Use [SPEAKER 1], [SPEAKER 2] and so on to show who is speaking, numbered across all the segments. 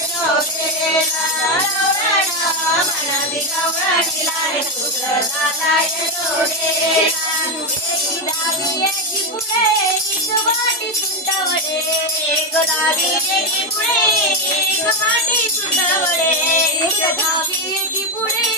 [SPEAKER 1] यशोदेला गवळण मनदी गवळणी लाडी झाला पुढे सुंदवडे पुढे सुंदवडे पुढे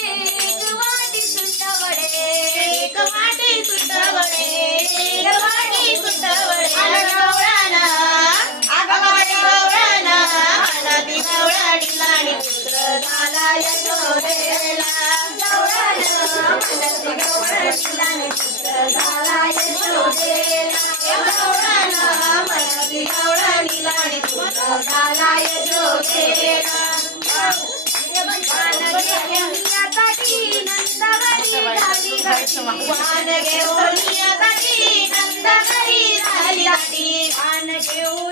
[SPEAKER 1] घेऊन यासाठी नंदघरी झाली दाटी घेऊन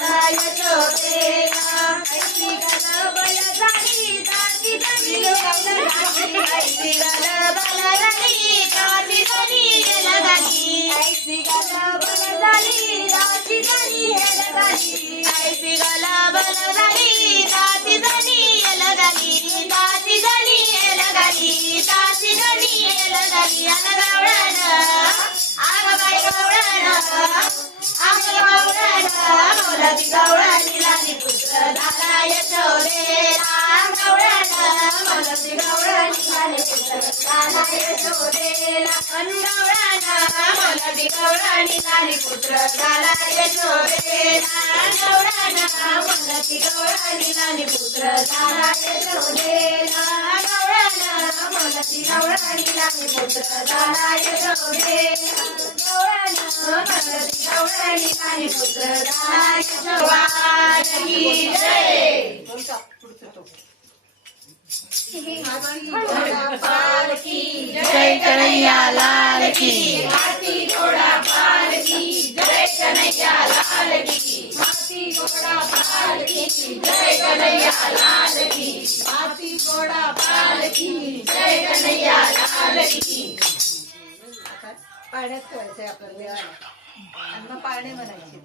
[SPEAKER 1] पुत्र झाला यशोदेला गवळण मोलाची गवळणी लाली पुत्र झाला यशोदेला पुत्र की जय
[SPEAKER 2] कन्हैया लाल की
[SPEAKER 1] हाथी घोड़ा पाल की जय कन्हैया लाल की हाथी घोड़ा पाल की जय. कन्हैया लाल घोड़ा पाल की जय कन्हैया लाल की
[SPEAKER 3] पाण्यात करायचं आपल्याला देवाला. आणि मग पाळणे म्हणायचे.